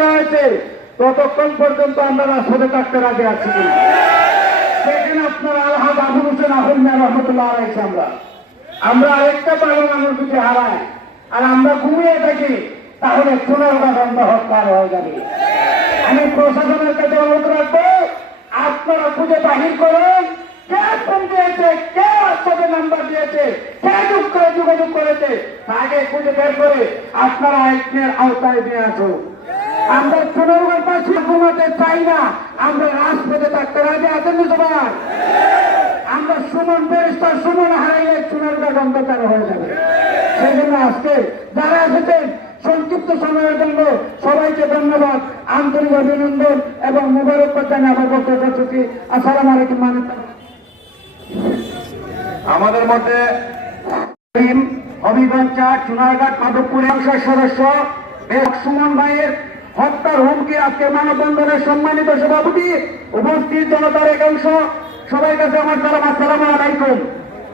করা হয়েছে, ততক্ষণ পর্যন্ত আমরা রাজপথে থাকতে রাজি আছি সেখানে আপনার আলহাদ আবুল হোসেন আহম রহমতুল্লাহ আলাইছে আমরা আমরা আরেকটা পালন মানুষ যদি হারাই, আর আমরা ঘুমিয়ে থাকি, তাহলে সোনারগা বন্ধ হত্যার হয়ে যাবে। আমি প্রশাসনের কাছে অনুরোধ রাখব, আপনারা খুঁজে বাহির করুন, কে ফোন দিয়েছে, কে হোয়াটসঅ্যাপে নাম্বার দিয়েছে, কে যোগ করে, যোগাযোগ করেছে, তাকে খুঁজে বের করে আপনারা আইনের আওতায় নিয়ে আসুন। আমরা সোনারগঞ্জ পাশে ঘুমাতে চাই না। আমরা রাজপথে থাকতে রাজি আছেন সবাই? আমরা সুমন ব্যারিস্টার, সুমন হারাইলে সোনারগঞ্জ অন্ধকার হয়ে যাবে। সেই জন্য আজকে যারা এসেছেন, সংক্ষিপ্ত সময়ের জন্য সবাইকে ধন্যবাদ, আন্তরিক অভিনন্দন এবং মুবারকবাদ জানিয়ে আমার বক্তব্য করছি আসসালাম আলাইকুম মানে আমাদের মধ্যে হবিগঞ্জা চুনারঘাট মাধবপুরের সংসদ সদস্য, সুমন ভাইয়ের হত্যার হুমকি আজকে মানববন্ধনের সম্মানিত সভাপতি, উপস্থিত জনতার একাংশ সবাই কাছে আমার সালাম, আসসালাম আলাইকুম।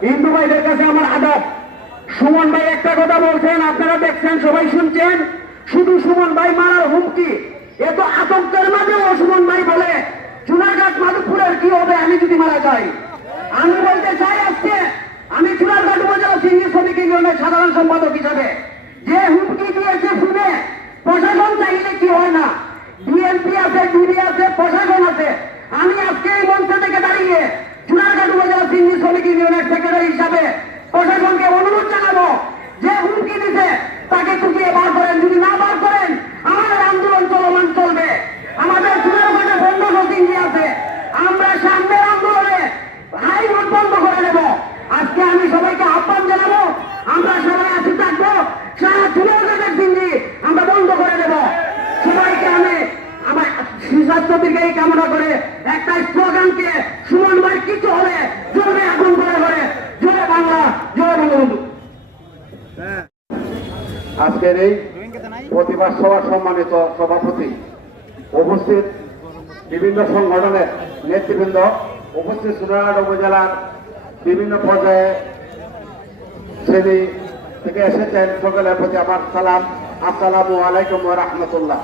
হিন্দু ভাইদের কাছে আমার আদাব। সুমন ভাই একটা কথা বলছেন, আপনারা দেখছেন, সবাই শুনছেন? শুধু সুমন ভাই মারার হুমকি। এ এত আতঙ্কের মাঝেও সুমন ভাই বলে, চুনারঘাট মাধবপুরের কি হবে, আমি যদি মারা যাই? আমি বলতে চাই আজকে, আমি চুনারঘাট উপজেলা সিঙ্গি শ্রমিক ইউনিয়নের সাধারণ সম্পাদক হিসাবে, যে হুমকি দিয়েছে শুনে প্রশাসন চাইলে কি হয় না? বিএনপি আছে ডিবি আছে, প্রশাসন আছে। আমি আজকে এই মঞ্চ থেকে দাঁড়িয়ে চুনারঘাট উপজেলা সিঙ্গি শ্রমিক ইউনিয়নের সেক্রেটারি হিসাবে প্রশাসনকে অনুরোধ জানাব যে হুমকি দিতে তাকে চুকিয়ে বার করেন যদি না বার করেন আমাদের আন্দোলন চলমান চলবে আমাদের চুনারঘাটে বন্ধ সিঙ্গি আছে আমরা সামনের আন্দোলনে হাই রোড বন্ধ করে দেব আজকে আমি সবাইকে আহ্বান জানাব আমরা সবাই আছি থাকব সারা চুনারঘাটের সিঙ্গি আমরা বন্ধ করে দেব সবাইকে আমি আমার দীর্ঘায়ী কামনা করে একটা স্লোগানকে কিছু হলে জোরে আগুন করে জয় বাংলা, জয় বঙ্গবন্ধু। আজকের এই প্রতিবাদ সভার সম্মানিত সভাপতি উপস্থিত বিভিন্ন সংগঠনের নেতৃবৃন্দ, উপস্থিত সুনারঘাট উপজেলার বিভিন্ন পর্যায়ে শ্রেণি থেকে এসেছেন। সকলের প্রতি আমার সালাম। আসসালামু আলাইকুম রাহমাতুল্লাহ।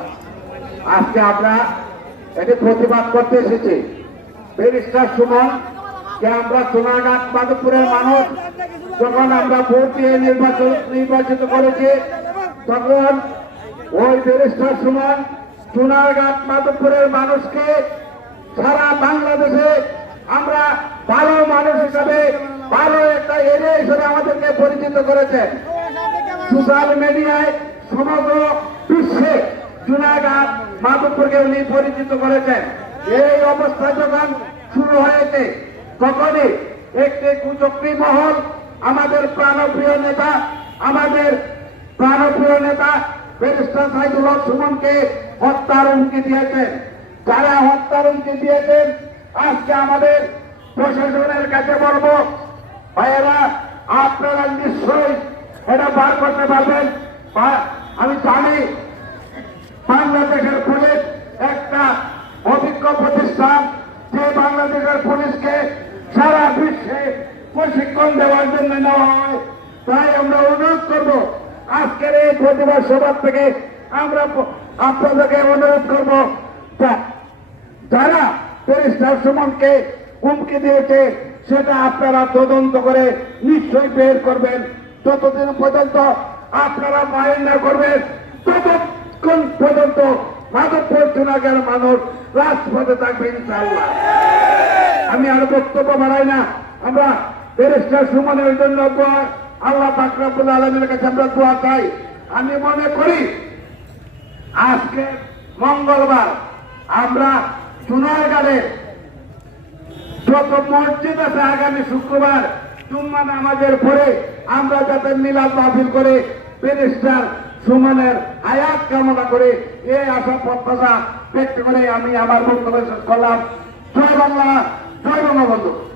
আজকে আমরা এটি প্রতিবাদ করতে এসেছি। ব্যারিস্টার সুমন, যে আমরা সোনাঘাট মাধবপুরের মানুষ, যখন আমরা ভোট দিয়ে নির্বাচন নির্বাচিত করেছি, তখন ওই ব্যারিস্টার সুমন সোনারঘাট মাধবপুরের মানুষকে সারা বাংলাদেশে আমরা ভালো মানুষ হিসাবে, ভালো একটা এরিয়া হিসেবে আমাদেরকে পরিচিত করেছেন। সোশ্যাল মিডিয়ায় সমগ্র বিশ্বে জুনাঘাট মাধবপুরকে উনি পরিচিত করেছেন। এই অবস্থা যখন শুরু হয়েছে, তখনই একটি কুচক্রী মহল আমাদের প্রাণপ্রিয় নেতা, আমাদের প্রাণপ্রিয় নেতা ব্যারিস্টার সাইদুল হক সুমনকে হত্যার হুমকি দিয়েছেন। যারা হত্যার হুমকি দিয়েছেন, আজকে আমাদের প্রশাসনের কাছে বলব, ভাইয়েরা, আপনারা নিশ্চয়ই এটা বার করতে পারবেন। আমি জানি বাংলাদেশের পুলিশ একটা অভিজ্ঞ প্রতিষ্ঠান যে বাংলাদেশের পুলিশকে সারা বিশ্বে প্রশিক্ষণ দেওয়ার জন্য নেওয়া হয়। তাই আমরা অনুরোধ করব, আজকের এই প্রতিবাদ সভা থেকে আমরা আপনাদেরকে অনুরোধ করব যারা ব্যারিস্টার সুমনকে হুমকি দিয়েছে, সেটা আপনারা তদন্ত করে নিশ্চয়ই বের করবেন। যতদিন পর্যন্ত আপনারা বাইর না করবেন ততক্ষণ পর্যন্ত মাধবপুর চুনাগের মানুষ, রাজপথে থাকবে ইনশাল্লাহ আমি আর বক্তব্য বাড়াই না। আমরা ব্যারিস্টার সুমনের জন্য আল্লাহ ফাকরাবুল আলমের কাছে আমরা দোয়া চাই। আমি মনে করি আজকে মঙ্গলবার আমরা চুনারগাড়ে যত মসজিদ আছে আগামী শুক্রবার, জুম্মা নামাজের পরে আমরা যাতে মিলাদ মাহফিল করে ব্যারিস্টার সুমনের আয়াত কামনা করে এই আশা প্রত্যাশা ব্যক্ত করে আমি আমার বক্তব্য শেষ করলাম। জয় বাংলা, জয় বঙ্গবন্ধু।